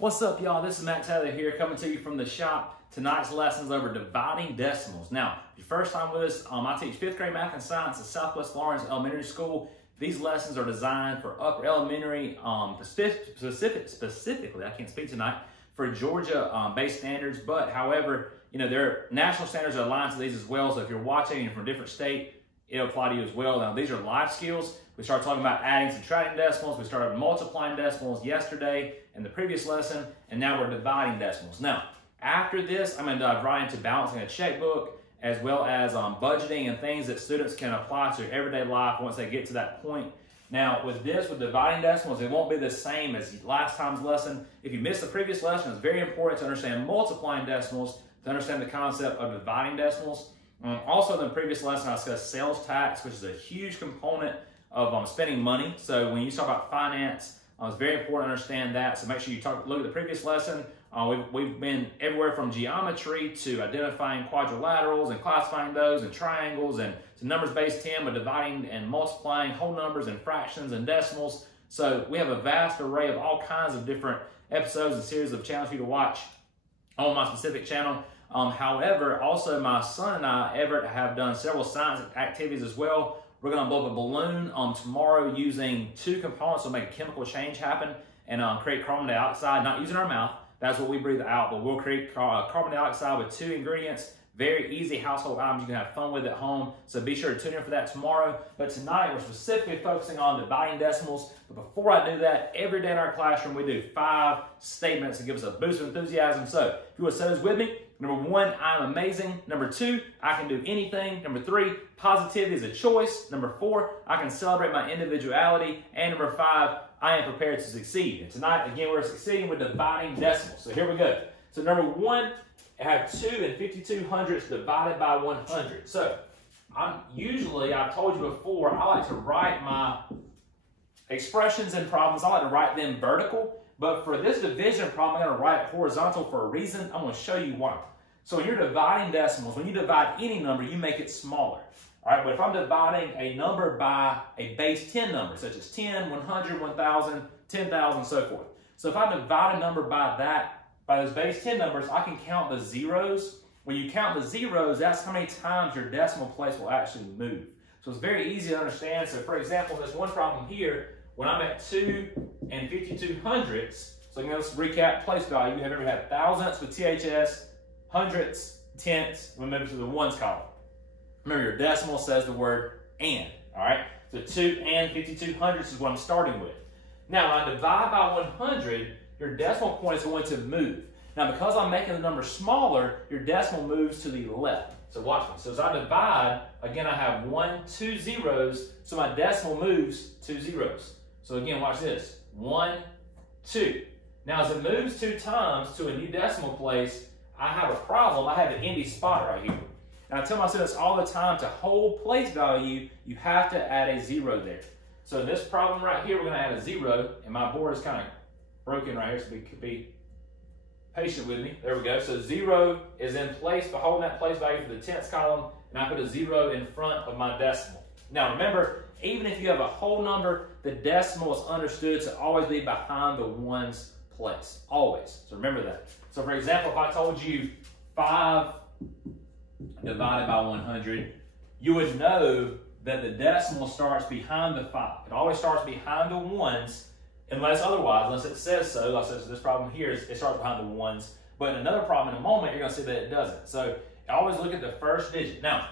What's up, y'all? This is Matt Taylor here, coming to you from the shop. Tonight's lesson is over dividing decimals. Now, if you're first time with us, I teach 5th grade math and science at Southwest Lawrence Elementary School. These lessons are designed for upper elementary, specifically, I can't speak tonight, for Georgia based standards. But however, there are national standards that align to these as well. So if you're watching and you're from a different state, it'll apply to you as well. Now, these are life skills. We started talking about adding, subtracting decimals. We started multiplying decimals yesterday in the previous lesson, and now we're dividing decimals. Now, after this, I'm going to dive right into balancing a checkbook, as well as budgeting and things that students can apply to everyday life once they get to that point. Now, with dividing decimals, it won't be the same as last time's lesson. If you missed the previous lesson, it's very important to understand multiplying decimals, to understand the concept of dividing decimals. Also, in the previous lesson, I discussed sales tax, which is a huge component of spending money. So when you talk about finance, it's very important to understand that. So make sure you look at the previous lesson. We've been everywhere from geometry to identifying quadrilaterals and classifying those, and triangles, and to numbers base 10 with dividing and multiplying whole numbers and fractions and decimals. So we have a vast array of all kinds of different episodes and series of channels for you to watch on my specific channel. However, also my son and I, Everett, have done several science activities as well. We're going to blow up a balloon tomorrow using 2 components to make a chemical change happen and create carbon dioxide, not using our mouth. That's what we breathe out, but we'll create carbon dioxide with 2 ingredients. Very easy household items you can have fun with at home. So be sure to tune in for that tomorrow. But tonight we're specifically focusing on dividing decimals. But before I do that, every day in our classroom we do 5 statements that give us a boost of enthusiasm. So if you want to say those with me, number 1, I'm amazing. Number 2, I can do anything. Number 3, positivity is a choice. Number 4, I can celebrate my individuality. And number 5, I am prepared to succeed. And tonight, again, we're succeeding with dividing decimals. So here we go. So number 1, I have 2 and 52 hundredths divided by 100. So I've told you before, I like to write my expressions and problems. I like to write them vertical. But for this division problem, I'm going to write it horizontal for a reason. I'm going to show you why. So when you're dividing decimals, when you divide any number, you make it smaller. All right, but if I'm dividing a number by a base 10 number, such as 10, 100, 1,000, 10,000, so forth. So if I divide a number by those base 10 numbers, I can count the zeros. When you count the zeros, that's how many times your decimal place will actually move. So it's very easy to understand. So for example, there's one problem here. When I'm at 2 and 52 hundredths, so let's recap place value. We have ever had thousandths with THS, hundredths, tenths, we move to the ones column. Remember, your decimal says the word and, all right? So 2 and 52 hundredths is what I'm starting with. Now, when I divide by 100, your decimal point is going to move. Now, because I'm making the number smaller, your decimal moves to the left. So watch me. So as I divide, again, I have 1, 2 zeros, so my decimal moves 2 zeros. So again, watch this. 1, 2. Now, as it moves 2 times to a new decimal place, I have a problem. I have an empty spot right here. Now, I tell my students all the time, to hold place value, you have to add a 0 there. So in this problem right here, we're going to add a 0, and my board is kind of broken right here, so be patient with me. There we go. So 0 is in place, but holding that place value for the tenths column, and I put a 0 in front of my decimal. Now remember, even if you have a whole number, the decimal is understood to always be behind the ones place. Always. So remember that. So for example, if I told you 5 divided by 100, you would know that the decimal starts behind the 5. It always starts behind the ones, unless it says so. Like this problem here, it starts behind the ones. But in another problem in a moment, you're going to see that it doesn't. So always look at the first digit. Now,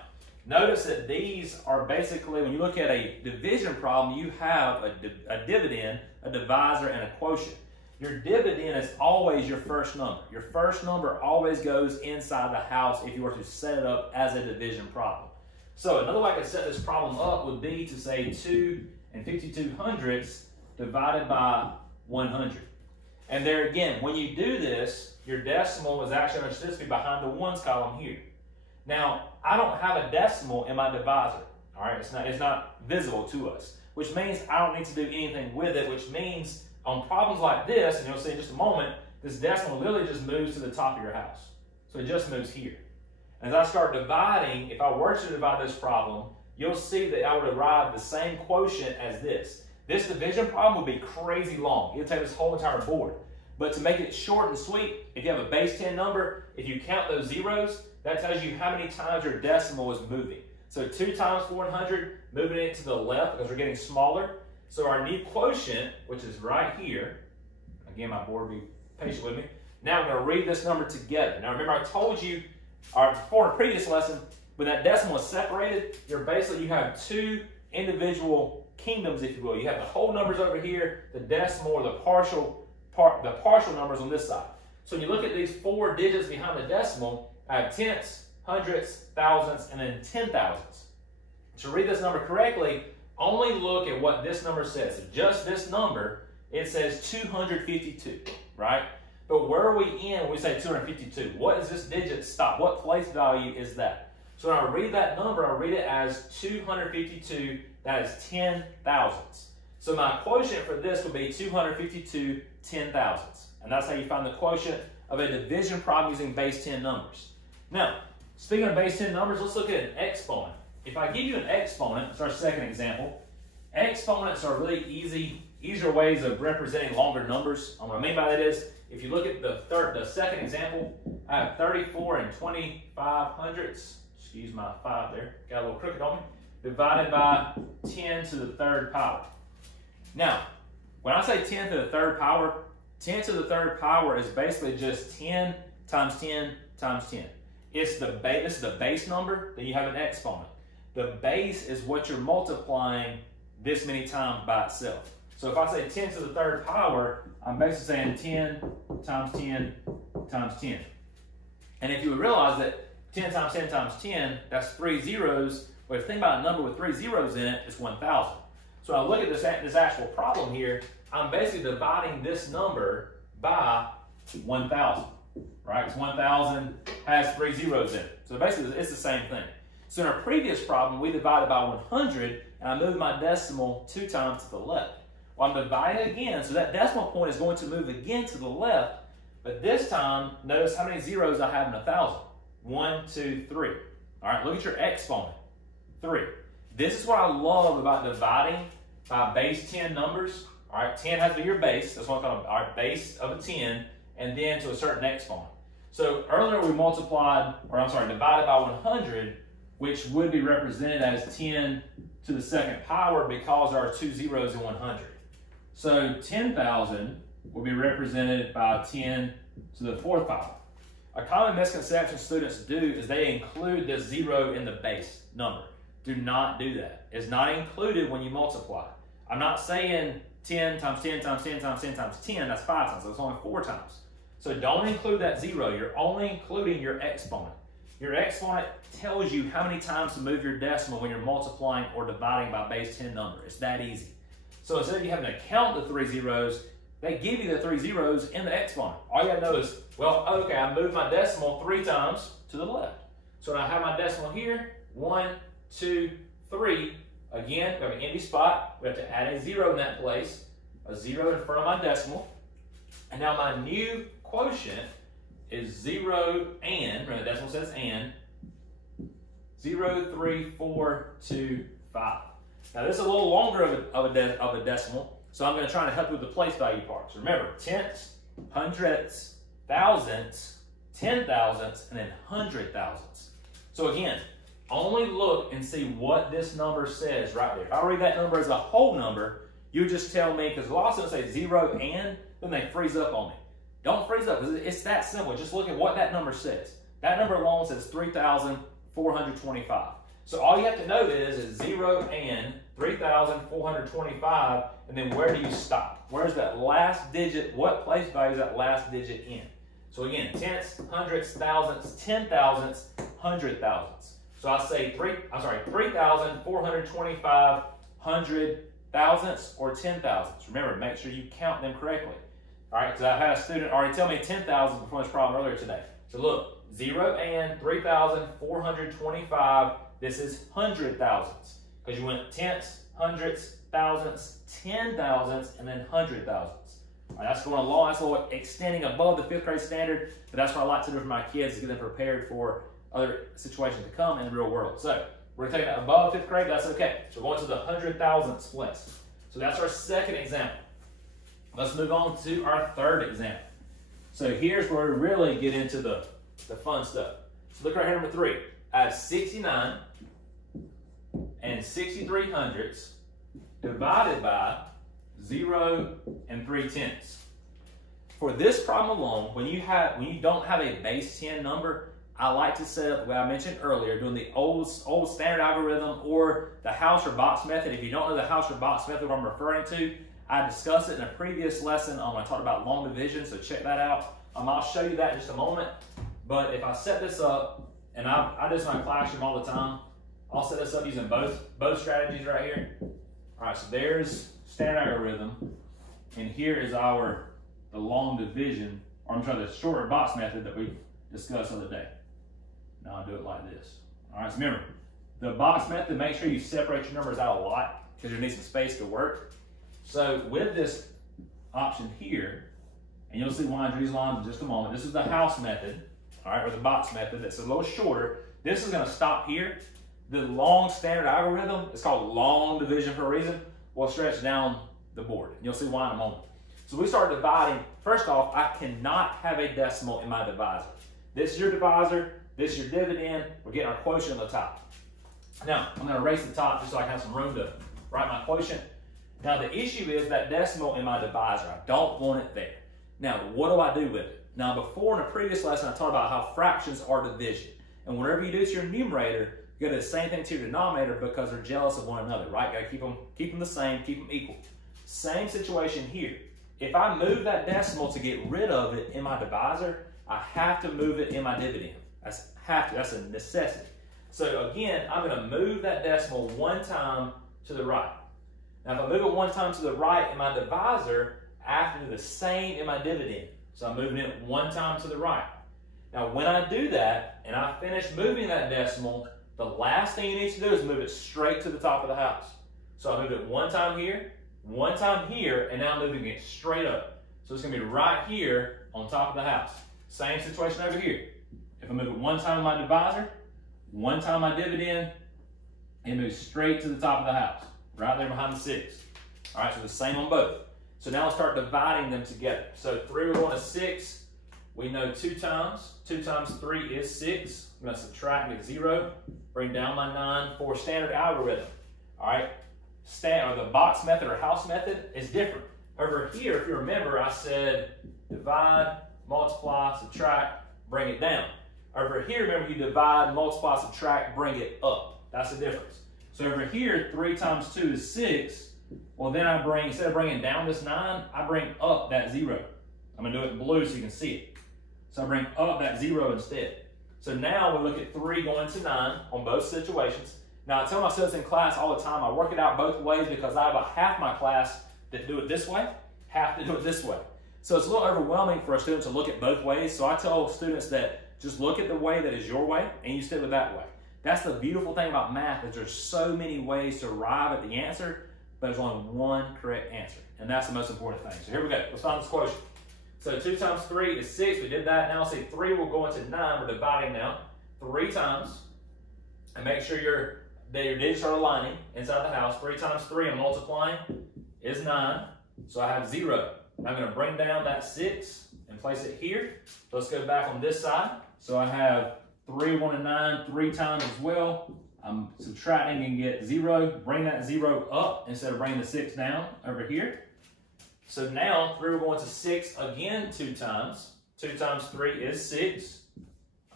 notice that these are basically, when you look at a division problem, you have a dividend, a divisor, and a quotient. Your dividend is always your first number. Your first number always goes inside the house if you were to set it up as a division problem. So another way I could set this problem up would be to say 2 and 52 hundredths divided by 100. And there again, when you do this, your decimal is actually understood to be behind the ones column here. Now, I don't have a decimal in my divisor. All right, it's not visible to us, which means I don't need to do anything with it, which means on problems like this, and you'll see in just a moment, this decimal literally just moves to the top of your house. So it just moves here. As I start dividing, if I were to divide this problem, you'll see that I would arrive at the same quotient as this. This division problem would be crazy long. It would take this whole entire board. But to make it short and sweet, if you have a base 10 number, if you count those zeros, that tells you how many times your decimal is moving. So 2 times 400, moving it to the left because we're getting smaller. So our new quotient, which is right here, again, my board, be patient with me. Now we're going to read this number together. Now remember, I told you before in a previous lesson, when that decimal is separated, you have two individual kingdoms, if you will. You have the whole numbers over here, the decimal or the partial numbers on this side. So when you look at these 4 digits behind the decimal, I have tenths, hundredths, thousandths, and then 10,000ths. To read this number correctly, only look at what this number says. So just this number, it says 252, right? But where are we in when we say 252? What is this digit stop? What place value is that? So when I read that number, I read it as 252, that is 10 thousandths. So my quotient for this would be 252 10 thousandths. And that's how you find the quotient of a division problem using base 10 numbers. Now, speaking of base 10 numbers, let's look at an exponent. If I give you an exponent, it's our second example. Exponents are really easier ways of representing longer numbers. And what I mean by that is, if you look at the second example, I have 34 and 25 hundredths. Excuse my 5 there, got a little crooked on me. Divided by 10 to the third power. Now, when I say 10 to the third power, 10 to the third power is basically just 10 times 10 times 10. This is the base number, then you have an exponent. The base is what you're multiplying this many times by itself. So if I say 10 to the third power, I'm basically saying 10 times 10 times 10. And if you would realize that 10 times 10 times 10, that's 3 zeros. Well, if you think about a number with 3 zeros in it, it's 1,000. So when I look at this actual problem here, I'm basically dividing this number by 1,000, right? Because 1,000 has 3 zeros in it. So basically, it's the same thing. So in our previous problem, we divided by 100, and I moved my decimal 2 times to the left. Well, I'm dividing again, so that decimal point is going to move again to the left, but this time, notice how many zeros I have in 1,000. 1, 2, 3. All right, look at your exponent, 3. This is what I love about dividing by base 10 numbers. All right, 10 has to be your base. That's what I call our base of a 10, and then to a certain exponent. So earlier we divided by 100, which would be represented as 10 to the second power because there are 2 zeros in 100. So 10,000 will be represented by 10 to the fourth power. A common misconception students do is they include this 0 in the base number. Do not do that. It's not included when you multiply. I'm not saying 10 times 10 times 10 times 10 times 10, that's 5 times, so it's only 4 times. So don't include that 0. You're only including your exponent. Your exponent tells you how many times to move your decimal when you're multiplying or dividing by base 10 number. It's that easy. So instead of you having to count the 3 zeros, they give you the 3 zeros in the exponent. All you gotta know is, well, okay, I moved my decimal 3 times to the left. So when I have my decimal here, 1, 2, 3. Again, we have an empty spot. We have to add a 0 in that place, a 0 in front of my decimal. And now my new quotient is 0 and, remember the decimal says and, 0, 3, 4, 2, 5. Now this is a little longer of a decimal, so I'm going to try to help you with the place value parts. Remember, tenths, hundredths, thousandths, 10 thousandths, and then 100 thousandths. So again, only look and see what this number says right there. If I read that number as a whole number, you just tell me, because a lot of students say 0 and, then they freeze up on me. Don't freeze up, because it's that simple. Just look at what that number says. That number alone says 3,425. So all you have to know is 0 and 3,425, and then where do you stop? Where's that last digit? What place value is that last digit in? So again, tenths, hundredths, thousandths, 10 thousandths, 100 thousandths. So I say 3,425 hundred thousandths or 10 thousandths. Remember, make sure you count them correctly. All right, because I've had a student already tell me 10,000 before this problem earlier today. So look, 0 and 3,425, this is 100 thousandths. Because you went tenths, hundredths, thousandths, 10 thousandths, and then 100 thousandths. All right, that's going along, that's a little extending above the 5th grade standard, but that's what I like to do for my kids, to get them prepared for other situations to come in the real world. So we're going to take that above 5th grade, that's okay. So we're going to the 100 thousandths place. So that's our second example. Let's move on to our third example. So here's where we really get into the fun stuff. So look right here, number 3. I have 69 and 63 hundredths divided by 0 and 3/10. For this problem alone, when you don't have a base 10 number, I like to set up the way I mentioned earlier, doing the old standard algorithm or the house or box method. If you don't know the house or box method I'm referring to, I discussed it in a previous lesson when I talked about long division, so check that out. I'll show you that in just a moment. But if I set this up, and I do this in my classroom all the time, I'll set this up using both strategies right here. All right, so there's standard algorithm, and here is the long division, or I'm sorry, the shorter box method that we discussed the other day. Now I'll do it like this. All right, so remember, the box method, make sure you separate your numbers out a lot because you need some space to work. So with this option here, and you'll see why these lines in just a moment, this is the house method, all right, or the box method that's a little shorter. This is going to stop here. The long standard algorithm, it's called long division for a reason, will stretch down the board. You'll see why in a moment. So we start dividing. First off, I cannot have a decimal in my divisor. This is your divisor, this is your dividend. We're getting our quotient on the top. Now, I'm going to erase the top just so I can have some room to write my quotient. Now, the issue is that decimal in my divisor. I don't want it there. Now, what do I do with it? Now, before in a previous lesson, I talked about how fractions are division. And whenever you do to your numerator, you got to do the same thing to your denominator because they're jealous of one another, right? You got to keep them the same, keep them equal. Same situation here. If I move that decimal to get rid of it in my divisor, I have to move it in my dividend. That's a necessity. So again, I'm going to move that decimal one time to the right. Now, if I move it one time to the right in my divisor, I have to do the same in my dividend. So I'm moving it one time to the right. Now, when I do that, and I finish moving that decimal, the last thing you need to do is move it straight to the top of the house. So I move it one time here, and now I'm moving it straight up. So it's going to be right here on top of the house. Same situation over here. If I move it one time in my divisor, one time my dividend, it moves straight to the top of the house, right there behind the 6. All right, so the same on both. So now I'll start dividing them together. So 3 we're going to 6. We know 2 times. 2 times 3 is 6. I'm going to subtract and get 0. Bring down my 9 for standard algorithm. All right, the box method or house method is different. Over here, if you remember, I said divide, multiply, subtract, bring it down. Over here, remember, you divide, multiply, subtract, bring it up. That's the difference. So over here, 3 times 2 is 6. Well, then instead of bringing down this 9, I bring up that 0. I'm going to do it in blue so you can see it. So I bring up that 0 instead. So now we look at 3 going to 9 on both situations. Now, I tell my students in class all the time, I work it out both ways because I have about half my class that do it this way, half that do it this way. So it's a little overwhelming for a student to look at both ways. So I tell students that just look at the way that is your way and you stick with that way. That's the beautiful thing about math is there's so many ways to arrive at the answer, but there's only one correct answer. And that's the most important thing. So here we go. Let's find this quotient. So 2 times 3 is 6. We did that. Now see 3 will go into 9. We're dividing now 3 times. And make sure your digits are aligning inside the house. 3 times 3 I'm multiplying is 9. So I have 0. I'm going to bring down that 6 and place it here. Let's go back on this side. So I have 3, 1, and 9 3 times as well. I'm subtracting and get 0. Bring that 0 up instead of bringing the 6 down over here. So now 3 we're going to 6 again 2 times. 2 times 3 is 6.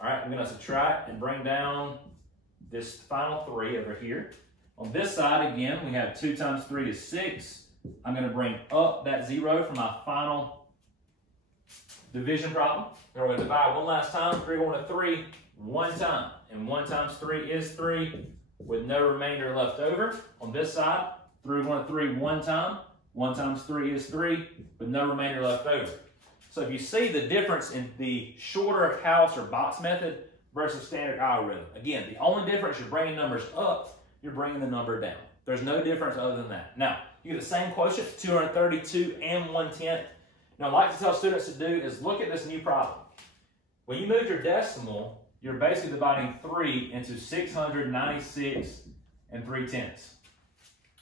All right, I'm going to subtract and bring down this final 3 over here. On this side again, we have 2 times 3 is 6. I'm going to bring up that 0 for my final division problem. Then we're going to divide one last time. 3 going to 3 one time. And 1 times 3 is 3 with no remainder left over. On this side, 3 going to 3 one time. 1 times 3 is 3 with no remainder left over. So if you see the difference in the shorter house or box method versus standard algorithm, again, the only difference, you're bringing numbers up, you're bringing the number down. There's no difference other than that. Now, you get the same quotient, 232 and 1/10. Now, what I like to tell students to do is look at this new problem. When you move your decimal, you're basically dividing 3 into 696 and 3/10.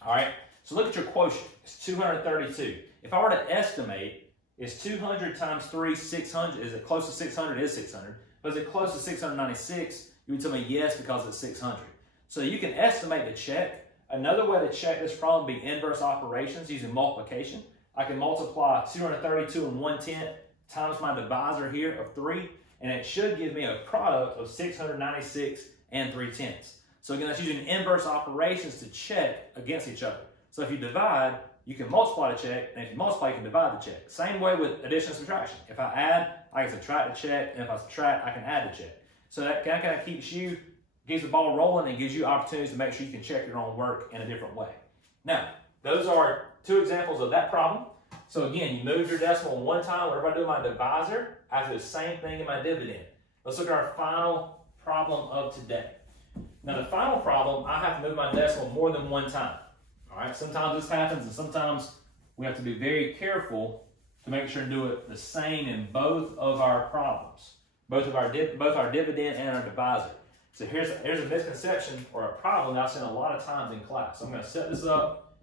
All right? So look at your quotient. It's 232. If I were to estimate, is 200 times 3 600? Is it close to 600? It is 600. But is it close to 696? You would tell me yes, because it's 600. So you can estimate the check. Another way to check this problem would be inverse operations using multiplication. I can multiply 232 and 1/10 times my divisor here of 3, and it should give me a product of 696 and 3/10. So again, that's using inverse operations to check against each other. So if you divide, you can multiply the check, and if you multiply, you can divide the check. Same way with addition and subtraction. If I add, I can subtract the check, and if I subtract, I can add the check. So that kind of gives the ball rolling and gives you opportunities to make sure you can check your own work in a different way. Now, those are 2 examples of that problem. So again, you move your decimal one time. Whenever I do my divisor, I do the same thing in my dividend. Let's look at our final problem of today. Now, the final problem, I have to move my decimal more than one time. All right, sometimes this happens, and sometimes we have to be very careful to make sure to do it the same in both of our problems, both our dividend and our divisor. So here's a misconception or a problem that I've seen a lot of times in class. So I'm going to set this up.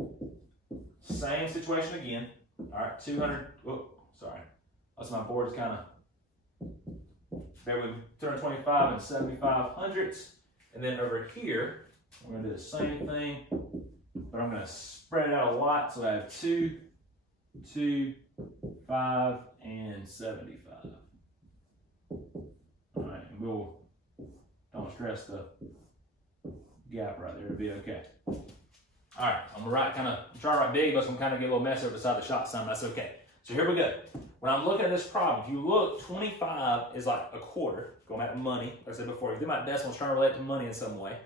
Same situation again. All right, 200. Oh, sorry. That's my board's kind of. Bear with me. 225 and 75 hundredths. And then over here, we're going to do the same thing, but I'm going to spread it out a lot. So I have 2, 2, 5, and 75. All right, and don't stress the gap right there. It'll be okay. All right, I'm gonna try to write big, but I'm kind of get a little messy beside the shot sign. That's okay. So here we go. When I'm looking at this problem, if you look, 25 is like a quarter. Going back to money, like I said before, you do my decimals, trying to relate to money in some way.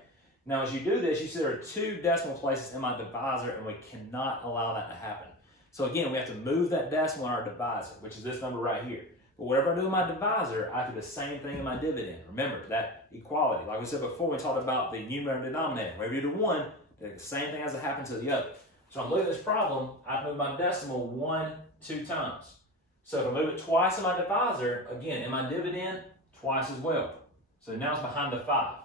Now, as you do this, you see there are 2 decimal places in my divisor, and we cannot allow that to happen. So again, we have to move that decimal in our divisor, which is this number right here. But whatever I do in my divisor, I do the same thing in my dividend. Remember, that equality. Like we said before, we talked about the numerator and denominator. Whenever you do one, the same thing has to happen to the other. So I'm looking at this problem, I move my decimal 1, 2 times. So if I move it twice in my divisor, again, in my dividend, twice as well. So now it's behind the 5.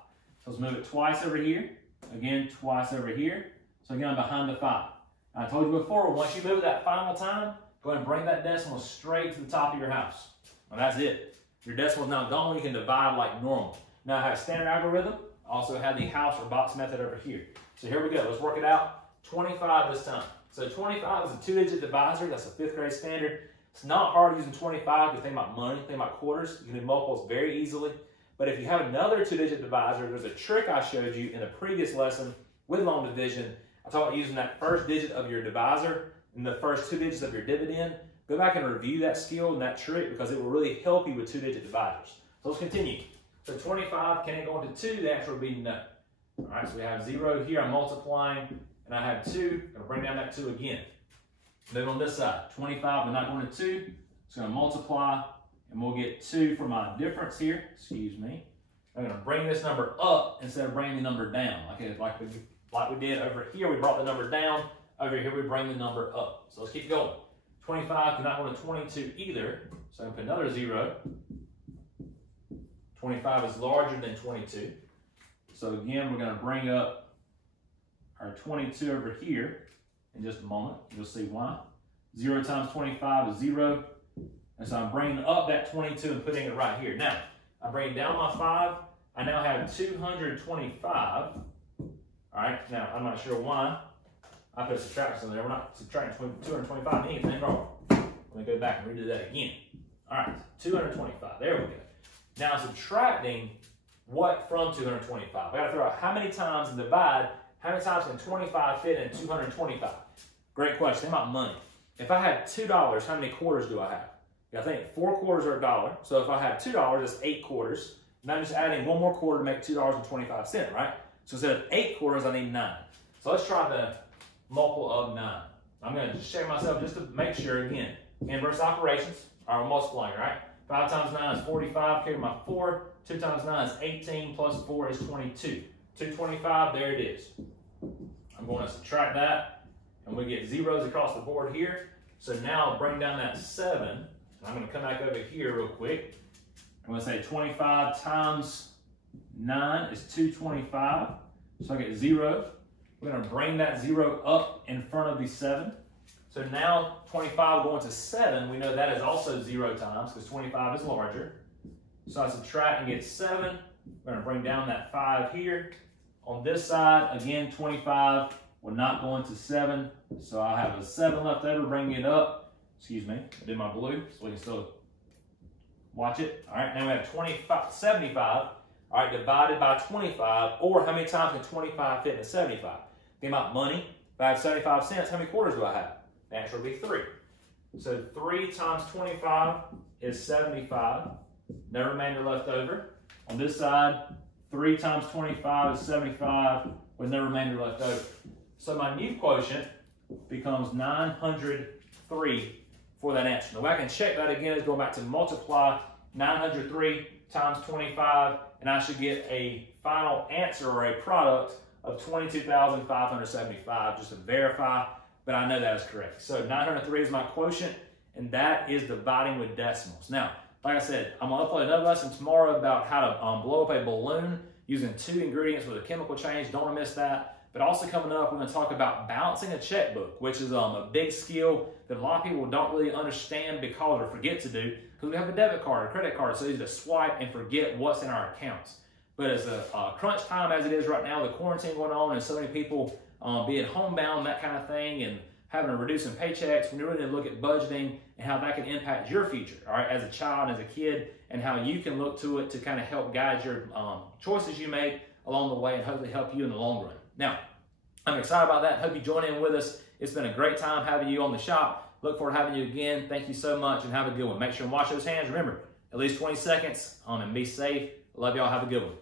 So let's move it twice over here. Again, twice over here. So again, I'm behind the 5. I told you before, once you move it that final time, go ahead and bring that decimal straight to the top of your house. And that's it. Your decimal is now gone. You can divide like normal. Now I have a standard algorithm. I also have the house or box method over here. So here we go. Let's work it out. 25 this time. So 25 is a 2-digit divisor. That's a 5th grade standard. It's not hard using 25 to think about money, think about quarters. You can do multiples very easily. But if you have another 2-digit divisor, there's a trick I showed you in the previous lesson with long division. I talked about using that first digit of your divisor and the first 2 digits of your dividend. Go back and review that skill and that trick because it will really help you with 2-digit divisors. So let's continue. So 25, can it go into 2? The answer would be no. All right, so we have 0 here. I'm multiplying, and I have 2. I'm going to bring down that 2 again. Then on this side, 25, we're not going to 2. It's going to multiply, and we'll get 2 for my difference here. Excuse me. I'm going to bring this number up instead of bringing the number down. Like we did over here, we brought the number down. Over here, we bring the number up. So let's keep going. 25 cannot go to 22 either, so I can put another 0. 25 is larger than 22. So again, we're going to bring up our 22 over here in just a moment. You'll see why. 0 times 25 is 0. And so I'm bringing up that 22 and putting it right here. Now, I'm bringing down my 5. I now have 225. All right, now I'm not sure why I put a subtraction there. We're not subtracting 225 to anything wrong. Let me go back and redo that again. All right, 225. There we go. Now I'm subtracting what from 225? I got to figure out how many times and divide. How many times can 25 fit in 225? Great question. Think about money. If I had $2, how many quarters do I have? I think 4 quarters are $1. So if I have $2, that's 8 quarters. And I'm just adding one more quarter to make $2.25, right? So instead of 8 quarters, I need 9. So let's try the multiple of 9. I'm going to check myself just to make sure, again, inverse operations are multiplying, right? 5 times 9 is 45, carry my 4. 2 times 9 is 18, plus 4 is 22. 225, there it is. I'm going to subtract that, and we get zeros across the board here. So now I'll bring down that 7, and I'm going to come back over here real quick. I'm going to say 25 times 9 is 225, so I get 0. We're going to bring that 0 up in front of the 7. So now 25 going to 7, we know that is also 0 times because 25 is larger. So I subtract and get 7. We're going to bring down that 5 here. On this side, again, 25 will not go into 7. So I have a 7 left over, bring it up. Excuse me, I did my blue so we can still watch it. All right, now we have 75. All right, divided by 25, or how many times can 25 fit in a 75? Think about money. If I have 75 cents, how many quarters do I have? The answer would be 3. So 3 times 25 is 75. No remainder left over. On this side, 3 times 25 is 75 with no remainder left over. So my new quotient becomes 903 for that answer. The way I can check that again is going back to multiply 903 times 25, and I should get a final answer or a product of 22,575 just to verify, but I know that is correct. So 903 is my quotient, and that is dividing with decimals. Now, like I said, I'm going to upload another lesson tomorrow about how to blow up a balloon using 2 ingredients with a chemical change. Don't want to miss that. But also coming up, we're going to talk about balancing a checkbook, which is a big skill that a lot of people don't really understand because or forget to do because we have a debit card or credit card, so it's easy to swipe and forget what's in our accounts. But as a crunch time as it is right now, the quarantine going on and so many people being homebound, that kind of thing, and having to reduce some paychecks, we really need to look at budgeting and how that can impact your future, all right, as a child, as a kid, and how you can look to it to kind of help guide your choices you make along the way and hopefully help you in the long run. Now, I'm excited about that. Hope you join in with us. It's been a great time having you on the shop. Look forward to having you again. Thank you so much and have a good one. Make sure and wash those hands. Remember, at least 20 seconds and be safe. Love y'all. Have a good one.